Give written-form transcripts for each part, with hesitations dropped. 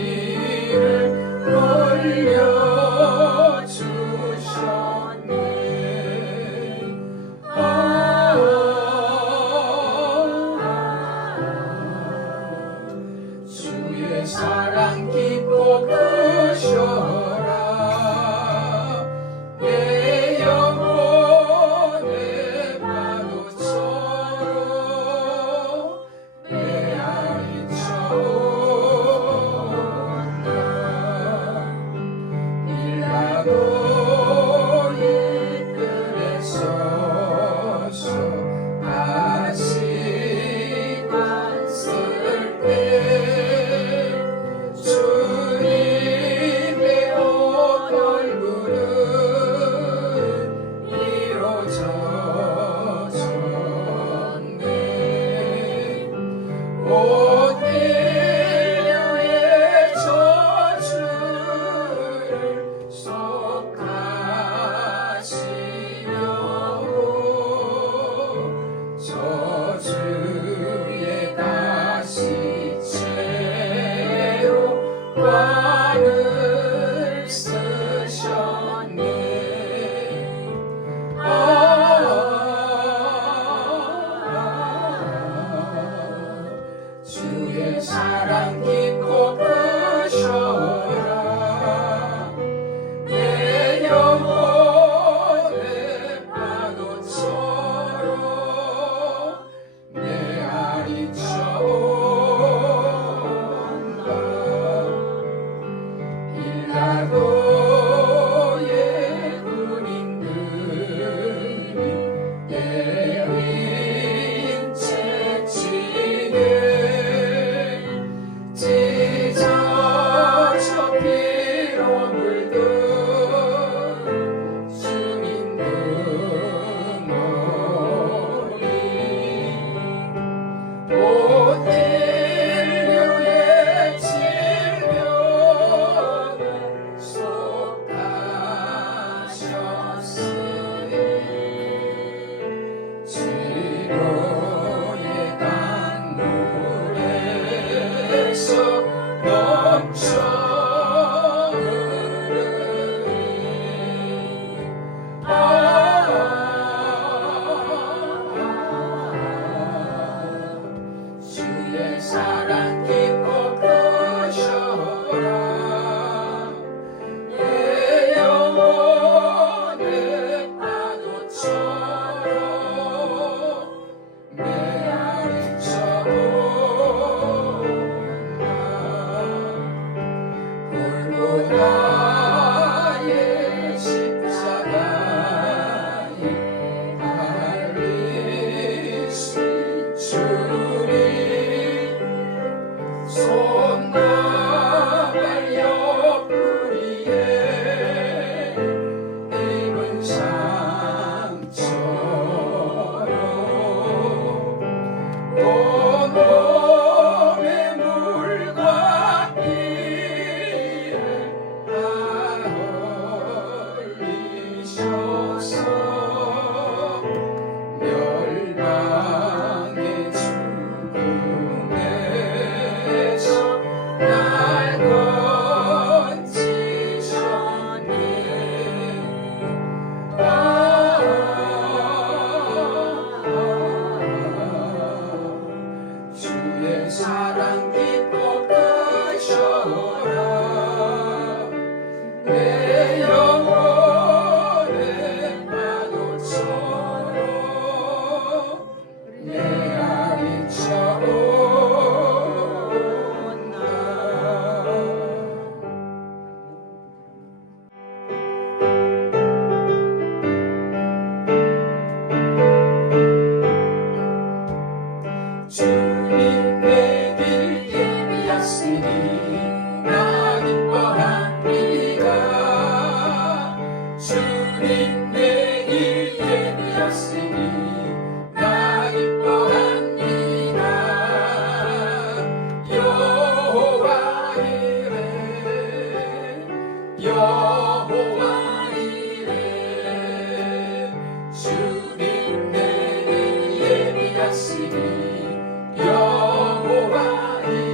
속죄비를 올려주셨네. 주의 사랑 깊고 크셔라. 내 영혼의 파도처럼 메아리쳐온다. 일라도의 뜰에 서서 다시 갔을 때 주님의 옷 얼굴은 이루어졌네. 오딜류의 저주를 속하시려고 저주의 가시채로 관을 쓰셨네. 주의 사랑 깊고 크셔라. 내 영혼의 파도처럼 메아리쳐온다. 일라도의 군인들이 내린 채찍에 찢어져 피로 물든 주님 눈물이 오딜류의 질병에 속하셨으니 치료의 강물에서 넘쳐 흐르니 주의 사랑 깊고 크셔라. 내 영혼의 파도처럼 메아리쳐온다. 골고다의 십자가에 달리신 주님 손과 발 옆구리에 입은 상처로 온몸의 물과 피를 다 흘리셔서 멸망의 죽음에서 날 건지셨네. 주의 사랑 깊고 크셔라. 내 영혼의 파도처럼 메아리쳐온다. 주님 내 길 예비하시니 나 기뻐합니다. 주님 내 길 예비하시니 나 기뻐합니다. 여호와 이레 여호와 이레 주님 내 길 예비하시니 여호와 이레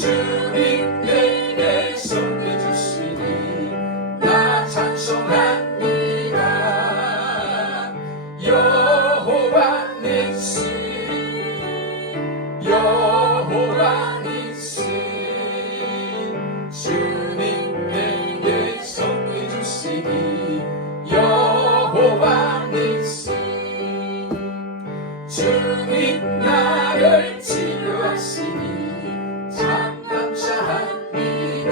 주님 내게 성해 주시니 나 찬송합니다. 여호와 니시 여호와 니시 주님 내게 성해 주시니 여호와 니시 주님 나를 치료하시니 참 감사합니다.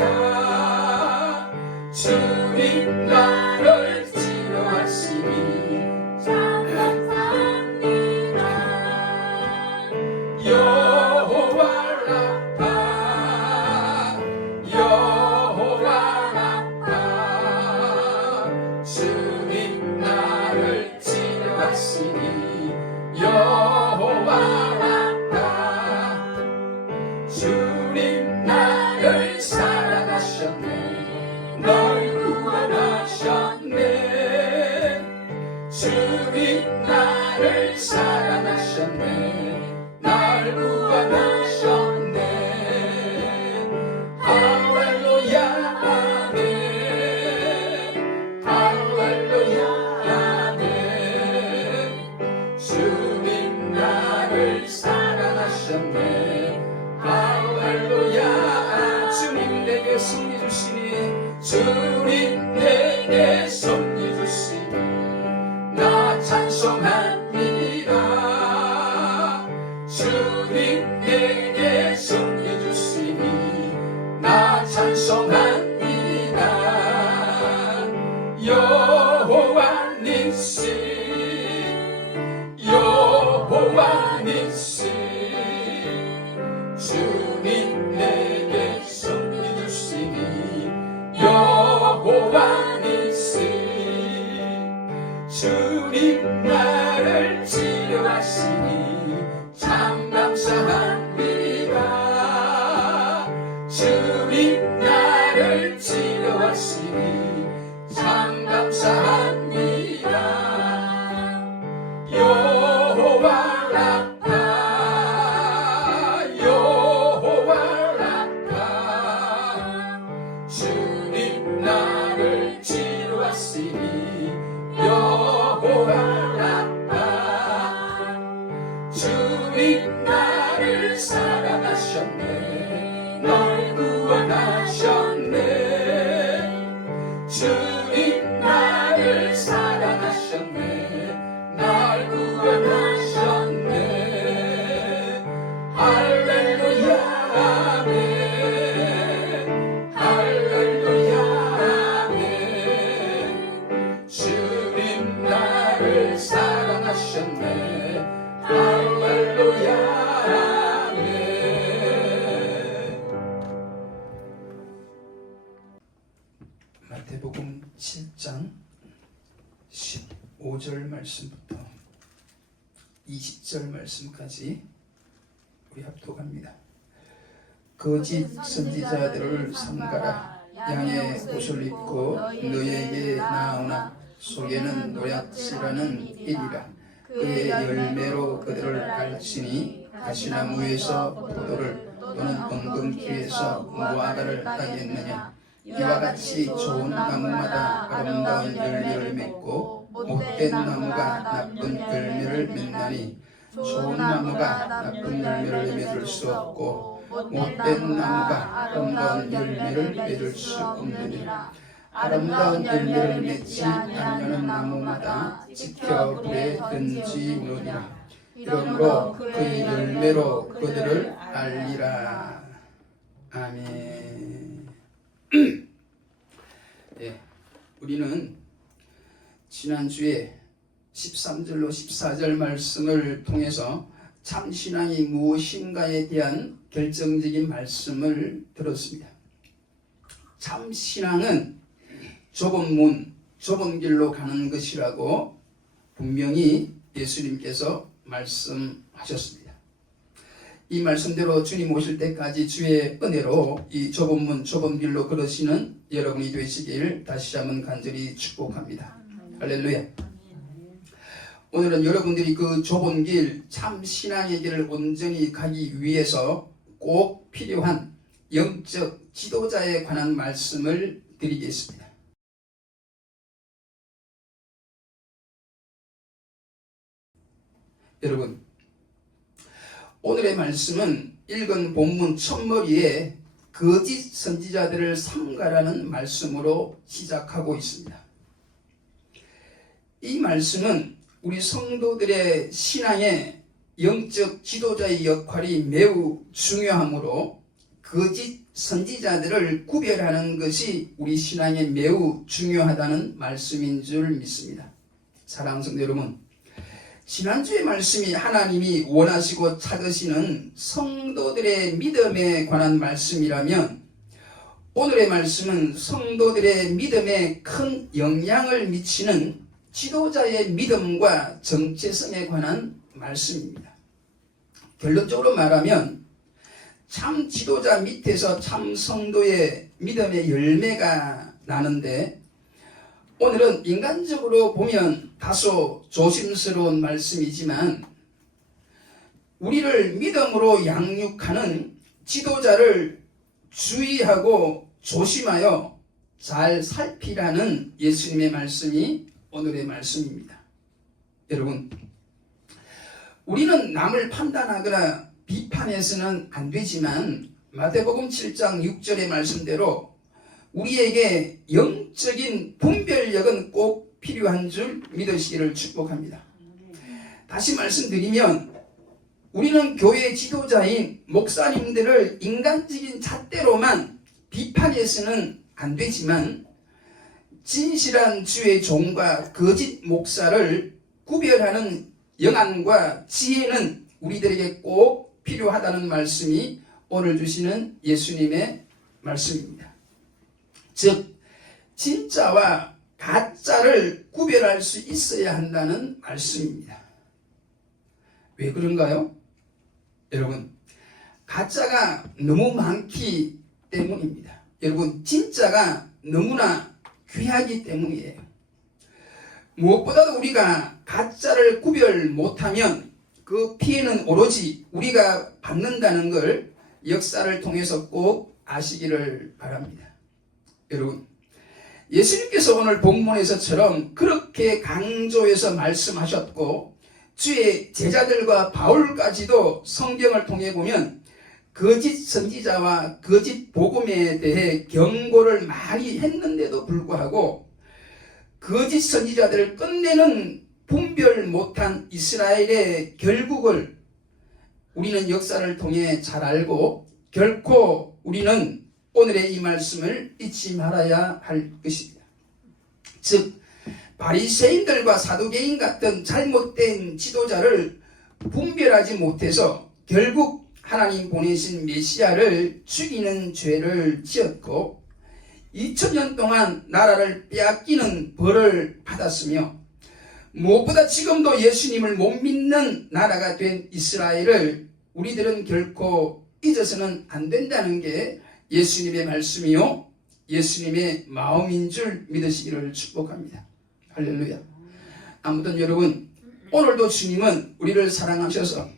주님 나를 치료하시니 참 감사합니다. 여호와 라파 여호와 라파 주님 나를 치료하시니 여호와 라파 주님 나를 사랑하셨네 널 구원하셨네 주님 나를 사랑하셨네 날 구원하셨네 할렐루야 아멘 할렐루야 아멘 주님 나를 사랑하셨네 할렐루야 주님 내게 승리 주시니 주님 내게 승리 주시니 나 찬송합니다. 주님 내게 승리 주시니 나 찬송합니다. 여호와 니시 여호와 니시 주님 내게 승리 주시니 여호와 니시 주님 나를 치료하시니 참 감사합니다. 주님 나를 치료하시니 참 감사합니다. 여호와 라파 여호와 라파 주님 나를 치료하시니 여호와 라파 주님 나를 사랑하셨네 널 구원하셨네 주님 나를 사랑하셨네 날 구원하셨네 할렐루야 아멘 할렐루야 아멘 주님 나를 사랑하셨네 할렐루야 아멘. 마태복음 7장 15절 말씀부터 20절 말씀까지 우리 합독합니다. 거짓 선지자들을 삼가라. 양의 옷을 입고 너에게 나오나 속에는 노약질하는 일이라. 그의 열매로 그들을 알지니 가시나무에서 포도를 또는 엉겅퀴에서 무화과를 따겠느냐. 이와 같이 좋은 나무마다 아름다운 열매를 맺고 못된 나무가 나쁜 열매를 맺나니 좋은 나무가 나쁜 열매를 맺을 수 없고 못된 나무가 아름다운 열매를 맺을 수 없느니라. 아름다운 열매를 맺지 않는 나무마다 지켜 불에 던지우느니라. 이러므로 그의 열매로 그들을 알리라. 아멘. 예, 우리는 지난주에 13절로 14절 말씀을 통해서 참신앙이 무엇인가에 대한 결정적인 말씀을 들었습니다. 참신앙은 좁은 문, 좁은 길로 가는 것이라고 분명히 예수님께서 말씀하셨습니다. 이 말씀대로 주님 오실 때까지 주의 은혜로 이 좁은 문, 좁은 길로 걸으시는 여러분이 되시길 다시 한번 간절히 축복합니다. 할렐루야. 오늘은 여러분들이 그 좁은 길, 참 신앙의 길을 온전히 가기 위해서 꼭 필요한 영적 지도자에 관한 말씀을 드리겠습니다. 여러분, 오늘의 말씀은 읽은 본문 첫머리에 거짓 선지자들을 삼가라는 말씀으로 시작하고 있습니다. 이 말씀은 우리 성도들의 신앙의 영적 지도자의 역할이 매우 중요하므로 거짓 선지자들을 구별하는 것이 우리 신앙에 매우 중요하다는 말씀인 줄 믿습니다. 사랑하는 성도 여러분, 지난주의 말씀이 하나님이 원하시고 찾으시는 성도들의 믿음에 관한 말씀이라면 오늘의 말씀은 성도들의 믿음에 큰 영향을 미치는 지도자의 믿음과 정체성에 관한 말씀입니다. 결론적으로 말하면 참 지도자 밑에서 참 성도의 믿음의 열매가 나는데 오늘은 인간적으로 보면 다소 조심스러운 말씀이지만 우리를 믿음으로 양육하는 지도자를 주의하고 조심하여 잘 살피라는 예수님의 말씀이 오늘의 말씀입니다. 여러분, 우리는 남을 판단하거나 비판해서는 안 되지만 마태복음 7장 6절의 말씀대로 우리에게 영적인 분별력은 꼭 필요한 줄 믿으시기를 축복합니다. 다시 말씀드리면 우리는 교회 지도자인 목사님들을 인간적인 잣대로만 비판해서는 안 되지만 진실한 주의 종과 거짓 목사를 구별하는 영안과 지혜는 우리들에게 꼭 필요하다는 말씀이 오늘 주시는 예수님의 말씀입니다. 즉 진짜와 가짜를 구별할 수 있어야 한다는 말씀입니다. 왜 그런가요? 여러분, 가짜가 너무 많기 때문입니다. 여러분, 진짜가 너무나 귀하기 때문이에요. 무엇보다도 우리가 가짜를 구별 못하면 그 피해는 오로지 우리가 받는다는 걸 역사를 통해서 꼭 아시기를 바랍니다. 여러분, 예수님께서 오늘 본문에서처럼 그렇게 강조해서 말씀하셨고 주의 제자들과 바울까지도 성경을 통해 보면 거짓 선지자와 거짓 복음에 대해 경고를 많이 했는데도 불구하고 거짓 선지자들을 끝내는 분별 못한 이스라엘의 결국을 우리는 역사를 통해 잘 알고 결코 우리는 오늘의 이 말씀을 잊지 말아야 할 것입니다. 즉 바리새인들과 사두개인 같은 잘못된 지도자를 분별하지 못해서 결국 하나님 보내신 메시아를 죽이는 죄를 지었고 2000년 동안 나라를 빼앗기는 벌을 받았으며 무엇보다 지금도 예수님을 못 믿는 나라가 된 이스라엘을 우리들은 결코 잊어서는 안 된다는 게 예수님의 말씀이요 예수님의 마음인 줄 믿으시기를 축복합니다. 할렐루야. 아무튼 여러분, 오늘도 주님은 우리를 사랑하셔서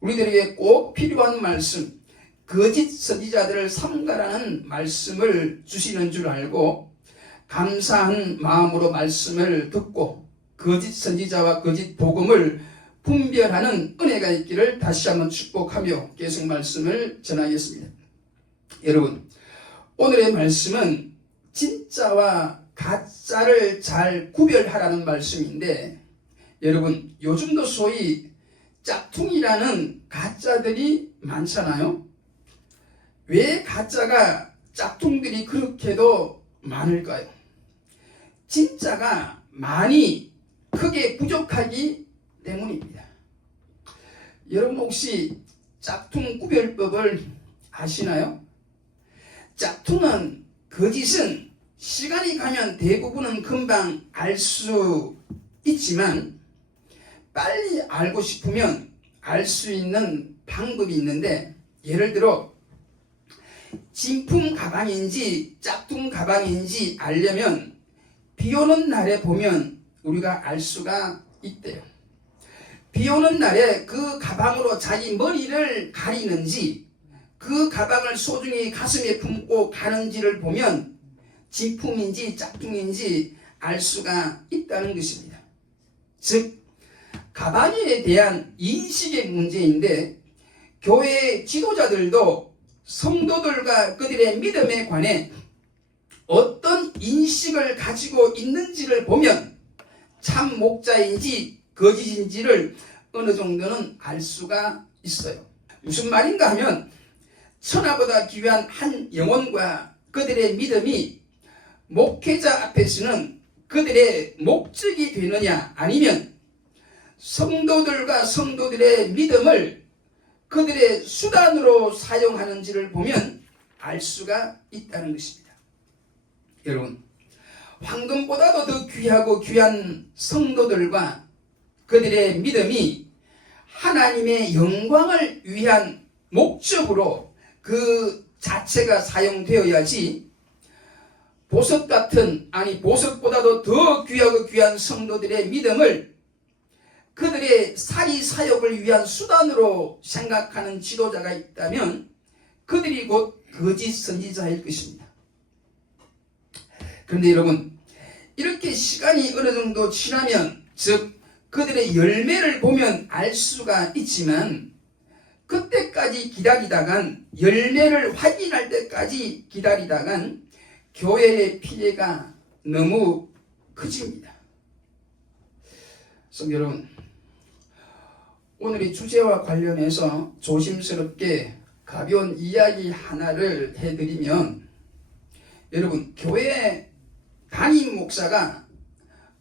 우리들에게 꼭 필요한 말씀, 거짓 선지자들을 삼가라는 말씀을 주시는 줄 알고 감사한 마음으로 말씀을 듣고 거짓 선지자와 거짓 복음을 분별하는 은혜가 있기를 다시 한번 축복하며 계속 말씀을 전하겠습니다. 여러분, 오늘의 말씀은 진짜와 가짜를 잘 구별하라는 말씀인데 여러분, 요즘도 소위 짝퉁이라는 가짜들이 많잖아요. 왜 가짜가 짝퉁들이 그렇게도 많을까요? 진짜가 많이 크게 부족하기 때문입니다. 여러분 혹시 짝퉁 구별법을 아시나요? 짝퉁은 거짓은 시간이 가면 대부분은 금방 알 수 있지만 빨리 알고 싶으면 알 수 있는 방법이 있는데 예를 들어 진품 가방인지 짝퉁 가방인지 알려면 비 오는 날에 보면 우리가 알 수가 있대요. 비 오는 날에 그 가방으로 자기 머리를 가리는지 그 가방을 소중히 가슴에 품고 가는지를 보면 진품인지 짝퉁인지 알 수가 있다는 것입니다. 즉 가방에 대한 인식의 문제인데 교회 지도자들도 성도들과 그들의 믿음에 관해 어떤 인식을 가지고 있는지를 보면 참 목자인지 거짓인지를 어느 정도는 알 수가 있어요. 무슨 말인가 하면 천하보다 귀한 한 영혼과 그들의 믿음이 목회자 앞에서는 그들의 목적이 되느냐 아니면 성도들과 성도들의 믿음을 그들의 수단으로 사용하는지를 보면 알 수가 있다는 것입니다. 여러분, 황금보다도 더 귀하고 귀한 성도들과 그들의 믿음이 하나님의 영광을 위한 목적으로 그 자체가 사용되어야지 보석 같은, 아니 보석보다도 더 귀하고 귀한 성도들의 믿음을 그들의 사리 사욕을 위한 수단으로 생각하는 지도자가 있다면 그들이 곧 거짓 선지자일 것입니다. 그런데 여러분, 이렇게 시간이 어느 정도 지나면, 즉 그들의 열매를 보면 알 수가 있지만 그때까지 기다리다간, 열매를 확인할 때까지 기다리다간 교회의 피해가 너무 커집니다. 성도 여러분, 오늘의 주제와 관련해서 조심스럽게 가벼운 이야기 하나를 해드리면, 여러분, 교회 담임 목사가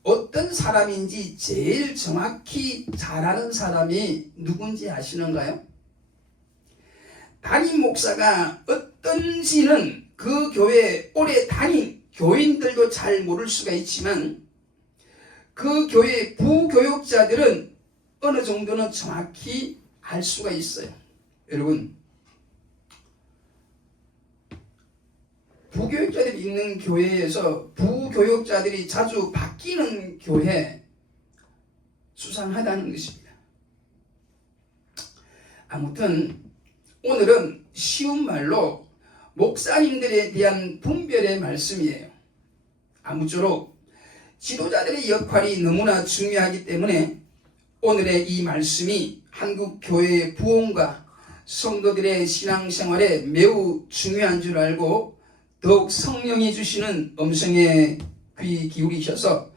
어떤 사람인지 제일 정확히 잘 아는 사람이 누군지 아시는가요? 담임 목사가 어떤지는 그 교회에 오래 다닌 교인들도 잘 모를 수가 있지만 그 교회 부교육자들은 어느 정도는 정확히 알 수가 있어요. 여러분, 부교육자들이 있는 교회에서 부교육자들이 자주 바뀌는 교회, 수상하다는 것입니다. 아무튼 오늘은 쉬운 말로 목사님들에 대한 분별의 말씀이에요. 아무쪼록 지도자들의 역할이 너무나 중요하기 때문에 오늘의 이 말씀이 한국 교회의 부흥과 성도들의 신앙생활에 매우 중요한 줄 알고 더욱 성령이 주시는 음성에 귀 기울이셔서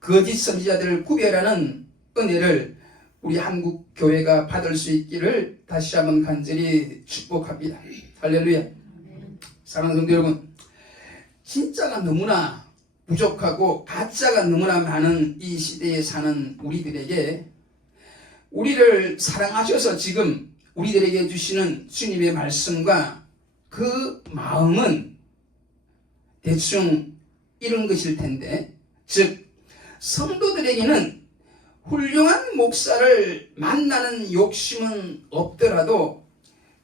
거짓 선지자들을 구별하는 은혜를 우리 한국 교회가 받을 수 있기를 다시 한번 간절히 축복합니다. 할렐루야. 사랑하는 성도 여러분, 진짜가 너무나 부족하고 가짜가 너무나 많은 이 시대에 사는 우리들에게, 우리를 사랑하셔서 지금 우리들에게 주시는 주님의 말씀과 그 마음은 대충 이런 것일 텐데, 즉 성도들에게는 훌륭한 목사를 만나는 욕심은 없더라도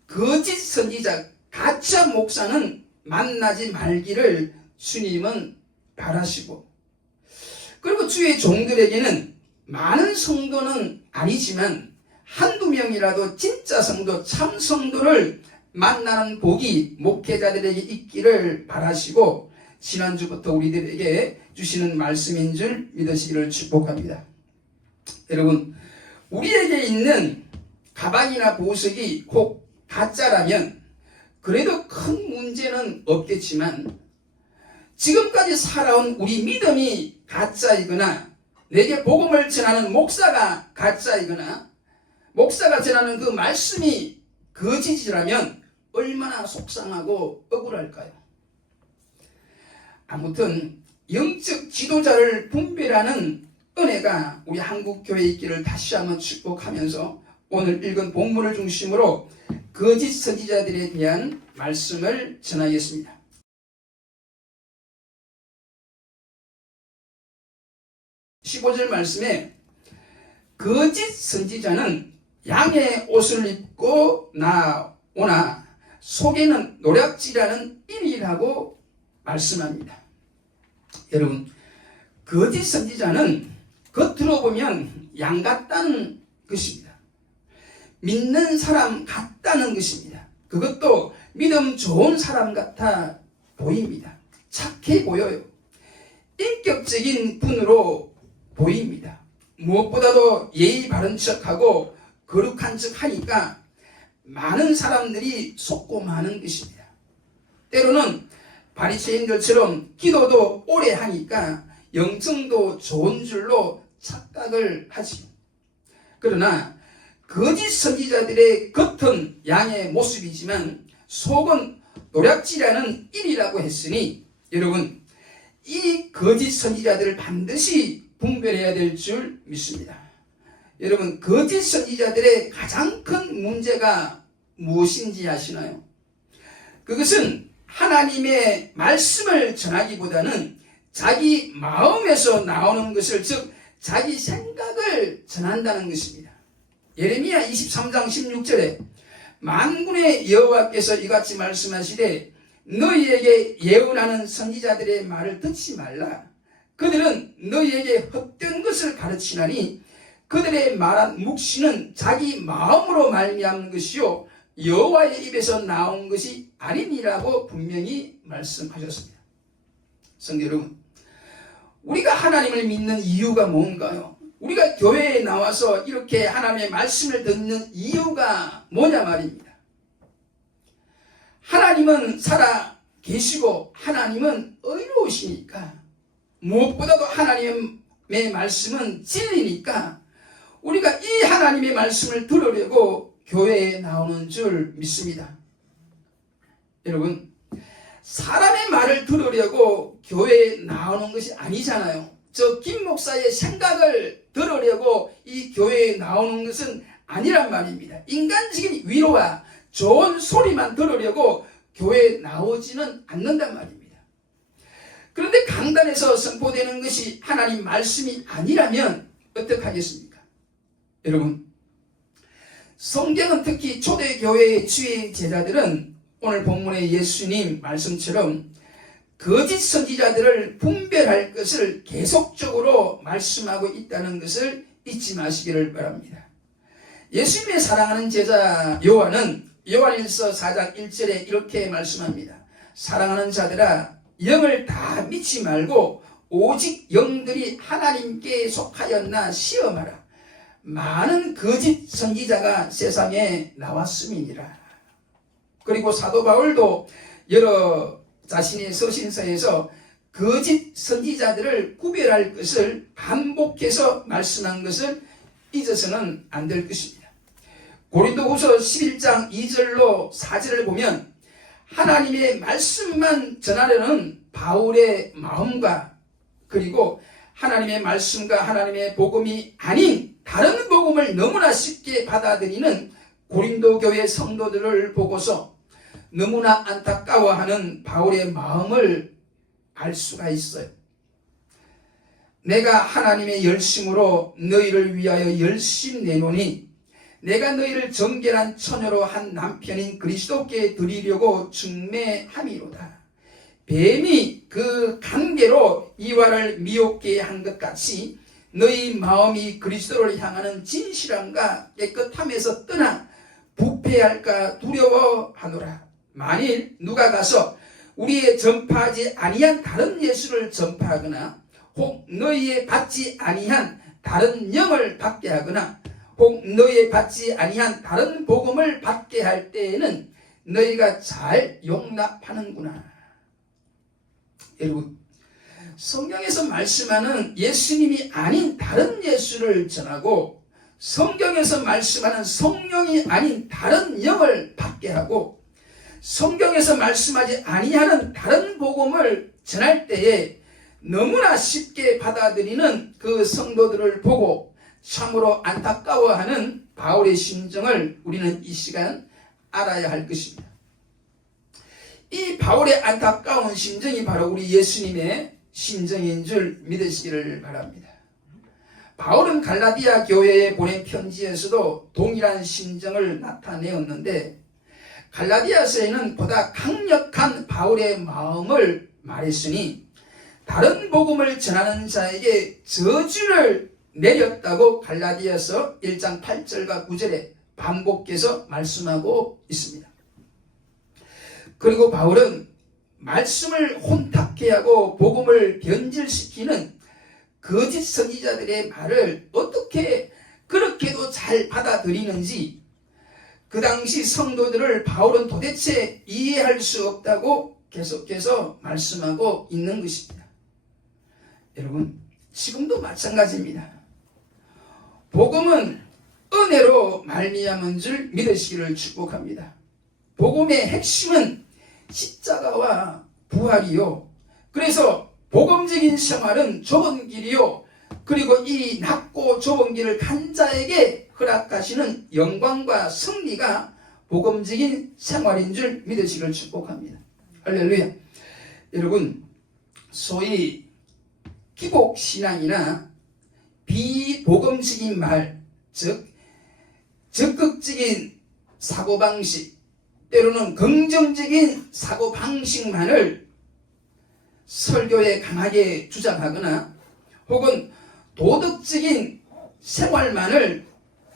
거짓 선지자, 가짜 목사는 만나지 말기를 주님은 바라시고, 그리고 주의 종들에게는 많은 성도는 아니지만 한두 명이라도 진짜 성도, 참 성도를 만나는 복이 목회자들에게 있기를 바라시고 지난주부터 우리들에게 주시는 말씀인 줄 믿으시기를 축복합니다. 여러분, 우리에게 있는 가방이나 보석이 혹 가짜라면 그래도 큰 문제는 없겠지만, 지금까지 살아온 우리 믿음이 가짜이거나 내게 복음을 전하는 목사가 가짜이거나 목사가 전하는 그 말씀이 거짓이라면 얼마나 속상하고 억울할까요? 아무튼 영적 지도자를 분별하는 은혜가 우리 한국교회에 있기를 다시 한번 축복하면서 오늘 읽은 본문을 중심으로 거짓 선지자들에 대한 말씀을 전하겠습니다. 15절 말씀에 거짓 선지자는 양의 옷을 입고 나오나 속에는 노략질하는 인이라고 말씀합니다. 여러분, 거짓 선지자는 겉으로 보면 양 같다는 것입니다. 믿는 사람 같다는 것입니다. 그것도 믿음 좋은 사람 같아 보입니다. 착해 보여요. 인격적인 분으로 보입니다. 무엇보다도 예의 바른 척하고 거룩한 척 하니까 많은 사람들이 속고마는 것입니다. 때로는 바리새인들처럼 기도도 오래 하니까 영성도 좋은 줄로 착각을 하지요. 그러나 거짓 선지자들의 겉은 양의 모습이지만 속은 노략질하는 일이라고 했으니 여러분, 이 거짓 선지자들을 반드시 분별해야 될 줄 믿습니다. 여러분, 거짓 선지자들의 가장 큰 문제가 무엇인지 아시나요? 그것은 하나님의 말씀을 전하기보다는 자기 마음에서 나오는 것을, 즉 자기 생각을 전한다는 것입니다. 예레미야 23장 16절에 만군의 여호와께서 이같이 말씀하시되 너희에게 예언하는 선지자들의 말을 듣지 말라. 그들은 너희에게 헛된 것을 가르치나니 그들의 말한 묵시는 자기 마음으로 말미암은 것이요 여호와의 입에서 나온 것이 아니니라고 분명히 말씀하셨습니다. 성도 여러분, 우리가 하나님을 믿는 이유가 뭔가요? 우리가 교회에 나와서 이렇게 하나님의 말씀을 듣는 이유가 뭐냐 말입니다. 하나님은 살아 계시고 하나님은 의로우시니까, 무엇보다도 하나님의 말씀은 진리니까 우리가 이 하나님의 말씀을 들으려고 교회에 나오는 줄 믿습니다. 여러분, 사람의 말을 들으려고 교회에 나오는 것이 아니잖아요. 저 김 목사의 생각을 들으려고 이 교회에 나오는 것은 아니란 말입니다. 인간적인 위로와 좋은 소리만 들으려고 교회에 나오지는 않는단 말입니다. 그런데 강단에서 선포되는 것이 하나님 말씀이 아니라면 어떡하겠습니까? 여러분, 성경은 특히 초대교회의 주의 제자들은 오늘 본문의 예수님 말씀처럼 거짓 선지자들을 분별할 것을 계속적으로 말씀하고 있다는 것을 잊지 마시기를 바랍니다. 예수님의 사랑하는 제자 요한은 요한일서 4장 1절에 이렇게 말씀합니다. 사랑하는 자들아, 영을 다 믿지 말고 오직 영들이 하나님께 속하였나 시험하라. 많은 거짓 선지자가 세상에 나왔음이니라. 그리고 사도 바울도 여러 자신의 서신서에서 거짓 선지자들을 구별할 것을 반복해서 말씀한 것을 잊어서는 안 될 것입니다. 고린도후서 11장 2절로 4절을 보면 하나님의 말씀만 전하려는 바울의 마음과, 그리고 하나님의 말씀과 하나님의 복음이 아닌 다른 복음을 너무나 쉽게 받아들이는 고린도 교회 성도들을 보고서 너무나 안타까워하는 바울의 마음을 알 수가 있어요. 내가 하나님의 열심으로 너희를 위하여 열심 내노니 내가 너희를 정결한 처녀로 한 남편인 그리스도께 드리려고 중매함이로다. 뱀이 그 관계로 이와를 미혹게 한 것 같이 너희 마음이 그리스도를 향하는 진실함과 깨끗함에서 떠나 부패할까 두려워하노라. 만일 누가 가서 우리의 전파하지 아니한 다른 예수를 전파하거나 혹 너희의 받지 아니한 다른 영을 받게 하거나 혹 너희의 받지 아니한 다른 복음을 받게 할 때에는 너희가 잘 용납하는구나. 여러분, 성경에서 말씀하는 예수님이 아닌 다른 예수를 전하고 성경에서 말씀하는 성령이 아닌 다른 영을 받게 하고 성경에서 말씀하지 아니하는 다른 복음을 전할 때에 너무나 쉽게 받아들이는 그 성도들을 보고 참으로 안타까워하는 바울의 심정을 우리는 이 시간 알아야 할 것입니다. 이 바울의 안타까운 심정이 바로 우리 예수님의 심정인 줄 믿으시기를 바랍니다. 바울은 갈라디아 교회에 보낸 편지에서도 동일한 심정을 나타내었는데 갈라디아서에는 보다 강력한 바울의 마음을 말했으니 다른 복음을 전하는 자에게 저주를 내렸다고 갈라디아서 1장 8절과 9절에 반복해서 말씀하고 있습니다. 그리고 바울은 말씀을 혼탁케 하고 복음을 변질시키는 거짓 선지자들의 말을 어떻게 그렇게도 잘 받아들이는지 그 당시 성도들을 바울은 도대체 이해할 수 없다고 계속해서 말씀하고 있는 것입니다. 여러분, 지금도 마찬가지입니다. 복음은 은혜로 말미암은 줄 믿으시기를 축복합니다. 복음의 핵심은 십자가와 부활이요. 그래서 복음적인 생활은 좁은 길이요. 그리고 이 낮고 좁은 길을 간 자에게 허락하시는 영광과 승리가 복음적인 생활인 줄 믿으시기를 축복합니다. 할렐루야. 여러분, 소위 기복신앙이나 비복음적인 말, 즉 적극적인 사고방식, 때로는 긍정적인 사고방식만을 설교에 강하게 주장하거나 혹은 도덕적인 생활만을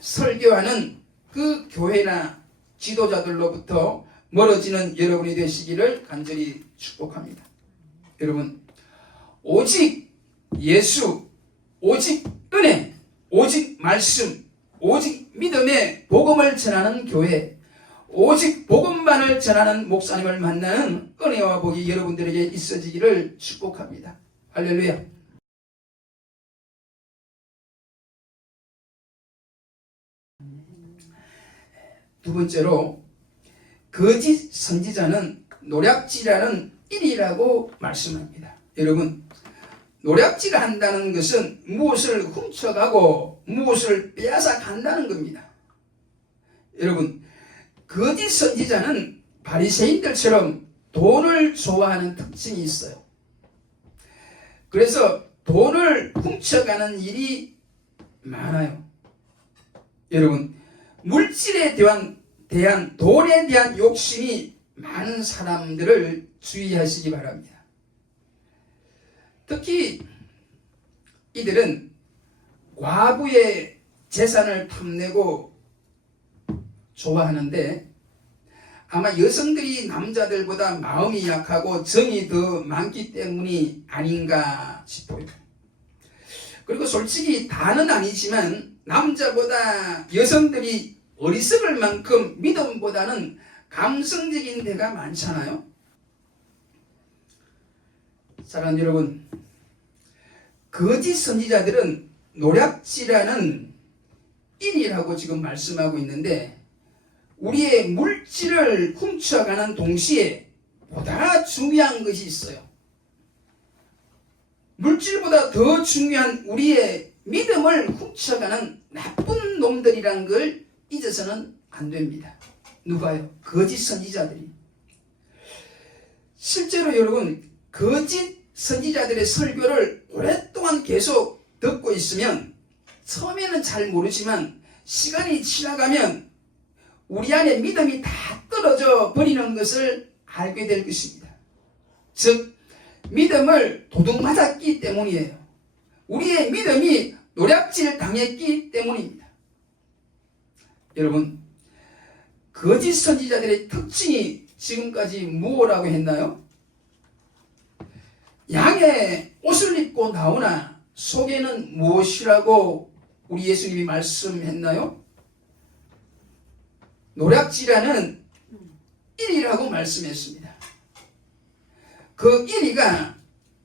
설교하는 그 교회나 지도자들로부터 멀어지는 여러분이 되시기를 간절히 축복합니다. 여러분, 오직 예수, 오직 은혜, 오직 말씀, 오직 믿음의 복음을 전하는 교회, 오직 복음만을 전하는 목사님을 만나는 은혜와 복이 여러분들에게 있어지기를 축복합니다. 할렐루야. 두 번째로, 거짓 선지자는 노략질하는 일이라고 말씀합니다. 여러분, 노략질 한다는 것은 무엇을 훔쳐가고 무엇을 빼앗아 간다는 겁니다. 여러분, 거짓 선지자는 바리새인들처럼 돈을 좋아하는 특징이 있어요. 그래서 돈을 훔쳐가는 일이 많아요. 여러분, 물질에 대한 돈에 대한 욕심이 많은 사람들을 주의하시기 바랍니다. 특히 이들은 과부의 재산을 탐내고 좋아하는데 아마 여성들이 남자들보다 마음이 약하고 정이 더 많기 때문이 아닌가 싶어요. 그리고 솔직히 다는 아니지만 남자보다 여성들이 어리석을 만큼 믿음보다는 감성적인 데가 많잖아요. 사랑하는 여러분, 거짓 선지자들은 노략질하는 일이라고 지금 말씀하고 있는데 우리의 물질을 훔쳐가는 동시에 보다 중요한 것이 있어요. 물질보다 더 중요한 우리의 믿음을 훔쳐가는 나쁜 놈들이란 걸 잊어서는 안 됩니다. 누가요? 거짓 선지자들이. 실제로 여러분, 거짓 선지자들의 설교를 오랫동안 계속 듣고 있으면 처음에는 잘 모르지만 시간이 지나가면 우리 안에 믿음이 다 떨어져 버리는 것을 알게 될 것입니다. 즉, 믿음을 도둑 맞았기 때문이에요. 우리의 믿음이 노략질 당했기 때문입니다. 여러분, 거짓 선지자들의 특징이 지금까지 무엇이라고 했나요? 양의 옷을 입고 나오나 속에는 무엇이라고 우리 예수님이 말씀했나요? 노략질하는 일이라고 말씀했습니다. 그 일이가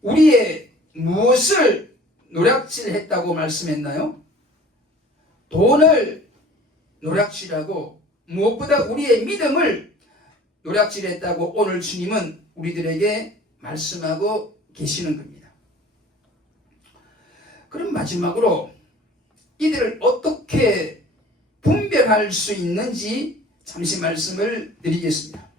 우리의 무엇을 노략질했다고 말씀했나요? 돈을 노략질하고 무엇보다 우리의 믿음을 노략질했다고 오늘 주님은 우리들에게 말씀하고 계시는 겁니다. 그럼 마지막으로 이들을 어떻게 분별할 수 있는지 잠시 말씀을 드리겠습니다.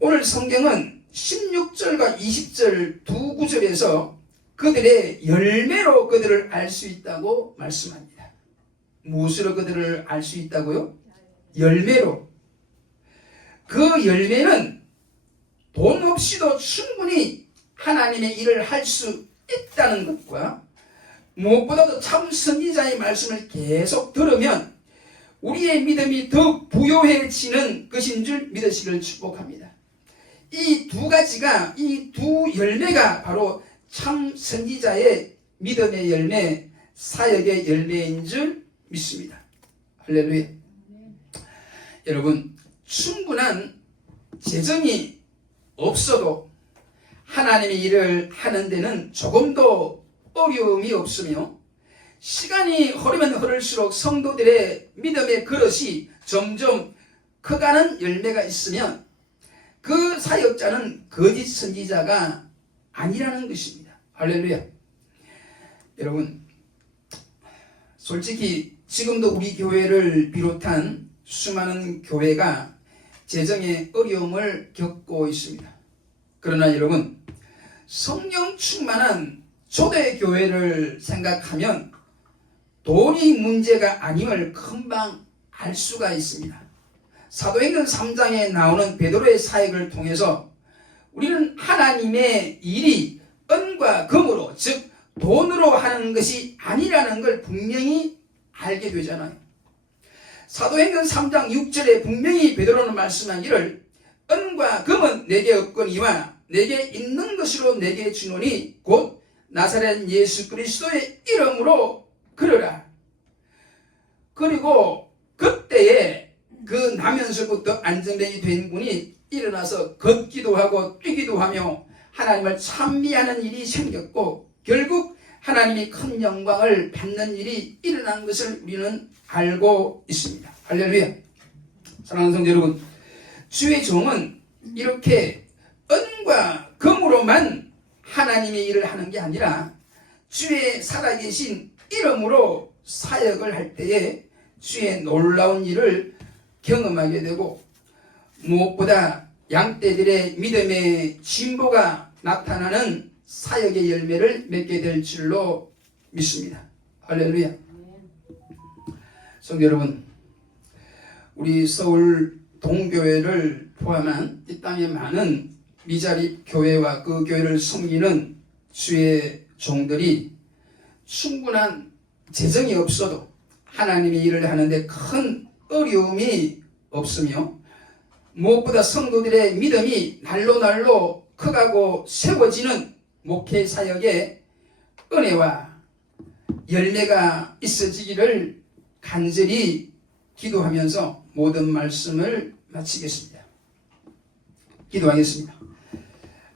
오늘 성경은 16절과 20절 두 구절에서 그들의 열매로 그들을 알 수 있다고 말씀합니다. 무엇으로 그들을 알 수 있다고요? 열매로. 그 열매는 돈 없이도 충분히 하나님의 일을 할 수 있다는 것과 무엇보다도 참 선지자의 말씀을 계속 들으면 우리의 믿음이 더욱 부요해지는 것인 줄 믿으시기를 축복합니다. 이 두 가지가, 이 두 열매가 바로 참 선지자의 믿음의 열매, 사역의 열매인 줄 믿습니다. 할렐루야. 여러분, 충분한 재정이 없어도 하나님의 일을 하는 데는 조금도 어려움이 없으며, 시간이 흐르면 흐를수록 성도들의 믿음의 그릇이 점점 커가는 열매가 있으면 그 사역자는 거짓 선지자가 아니라는 것입니다. 할렐루야. 여러분, 솔직히 지금도 우리 교회를 비롯한 수많은 교회가 재정의 어려움을 겪고 있습니다. 그러나 여러분, 성령 충만한 초대교회를 생각하면 돈이 문제가 아님을 금방 알 수가 있습니다. 사도행전 3장에 나오는 베드로의 사역을 통해서 우리는 하나님의 일이 은과 금으로, 즉 돈으로 하는 것이 아니라는 걸 분명히 알게 되잖아요. 사도행전 3장 6절에 분명히 베드로는 말씀하기를 은과 금은 내게 없거니와 내게 있는 것으로 내게 주노니 곧 나사렛 예수 그리스도의 이름으로 그러라. 그리고 그때에 그 나면서부터 안전병이 된 분이 일어나서 걷기도 하고 뛰기도 하며 하나님을 찬미하는 일이 생겼고, 결국 하나님이 큰 영광을 받는 일이 일어난 것을 우리는 알고 있습니다. 할렐루야. 사랑하는 성도 여러분, 주의 종은 이렇게 은과 금으로만 하나님의 일을 하는 게 아니라 주의 살아계신 이름으로 사역을 할 때에 주의 놀라운 일을 경험하게 되고, 무엇보다 양떼들의 믿음의 진보가 나타나는 사역의 열매를 맺게 될 줄로 믿습니다. 할렐루야. 성도 여러분, 우리 서울 동교회를 포함한 이 땅의 많은 미자립 교회와 그 교회를 섬기는 주의 종들이 충분한 재정이 없어도 하나님의 일을 하는데 큰 어려움이 없으며, 무엇보다 성도들의 믿음이 날로 커가고 세워지는 목회 사역에 은혜와 열매가 있어지기를 간절히 기도하면서 모든 말씀을 마치겠습니다. 기도하겠습니다.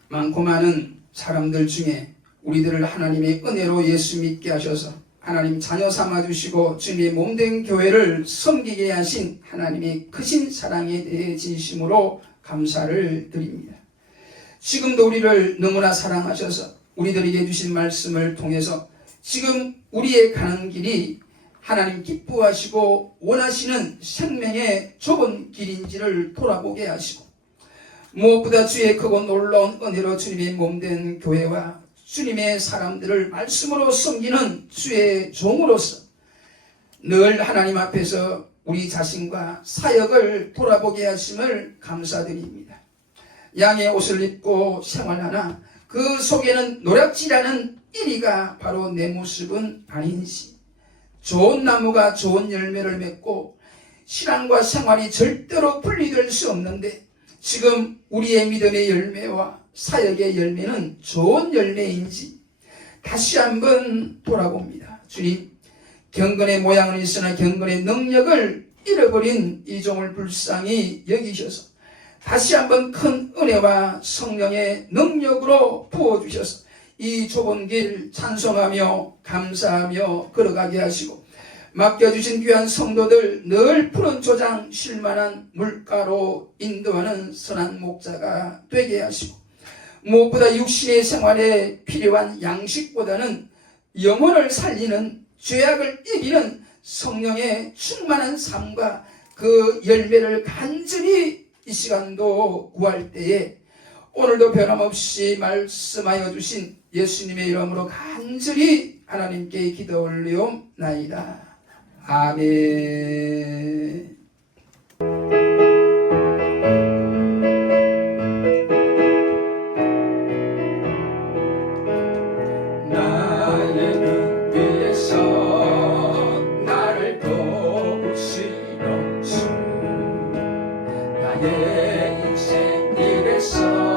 많고 많은 사람들 중에 우리들을 하나님의 은혜로 예수 믿게 하셔서 하나님 자녀 삼아주시고 주님의 몸된 교회를 섬기게 하신 하나님의 크신 사랑에 대해 진심으로 감사를 드립니다. 지금도 우리를 너무나 사랑하셔서 우리들에게 주신 말씀을 통해서 지금 우리의 가는 길이 하나님 기뻐하시고 원하시는 생명의 좁은 길인지를 돌아보게 하시고, 무엇보다 주의 크고 놀라운 은혜로 주님의 몸된 교회와 주님의 사람들을 말씀으로 섬기는 주의 종으로서 늘 하나님 앞에서 우리 자신과 사역을 돌아보게 하심을 감사드립니다. 양의 옷을 입고 생활하나 그 속에는 노략질하는 이리가 바로 내 모습은 아닌지, 좋은 나무가 좋은 열매를 맺고 신앙과 생활이 절대로 분리될 수 없는데 지금 우리의 믿음의 열매와 사역의 열매는 좋은 열매인지 다시 한번 돌아봅니다. 주님, 경건의 모양은 있으나 경건의 능력을 잃어버린 이 종을 불쌍히 여기셔서 다시 한번 큰 은혜와 성령의 능력으로 부어주셔서 이 좁은 길 찬송하며 감사하며 걸어가게 하시고, 맡겨주신 귀한 성도들 늘 푸른 조장 쉴만한 물가로 인도하는 선한 목자가 되게 하시고, 무엇보다 육신의 생활에 필요한 양식보다는 영혼을 살리는 죄악을 이기는 성령의 충만한 삶과 그 열매를 간절히 이 시간도 구할 때에 오늘도 변함없이 말씀하여 주신 예수님의 이름으로 간절히 하나님께 기도 올리옵나이다. 아멘. 나의 눈 위에서 나를 도우시는 주, 나의 인생 길에서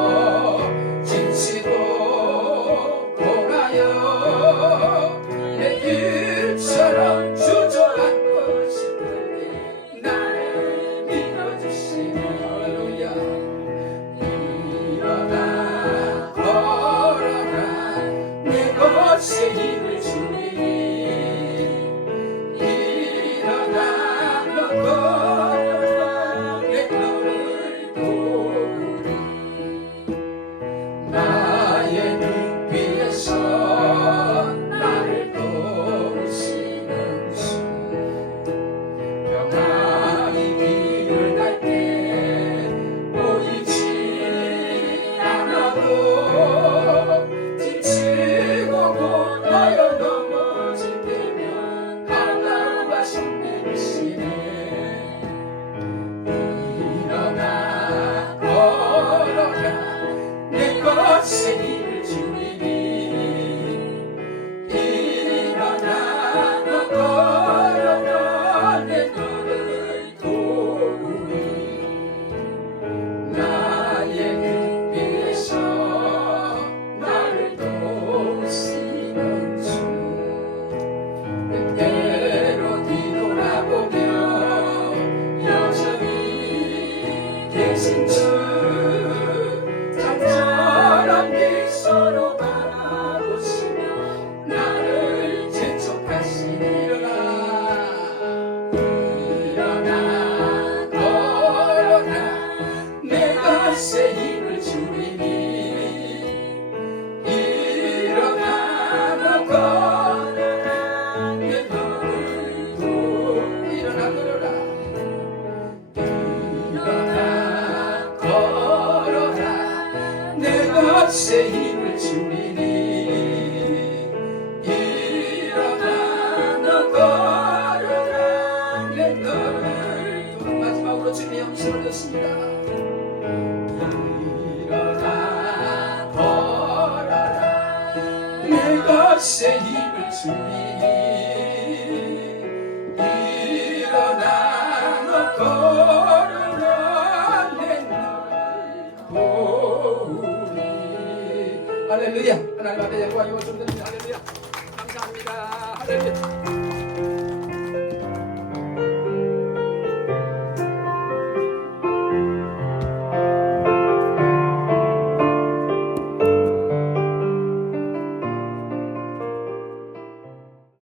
것에 힘을 주리니 일어나 너 걸어라 내 너를 또 마지막으로 주님의 영성을 듣습니다. 일어나 걸어라 내 것에 힘을 주리니 일어나 너 걸어라 내 너를 할렐루야. 하나님 앞에 영광이 올려드립니다. 할렐루야. 감사합니다. 할렐루야.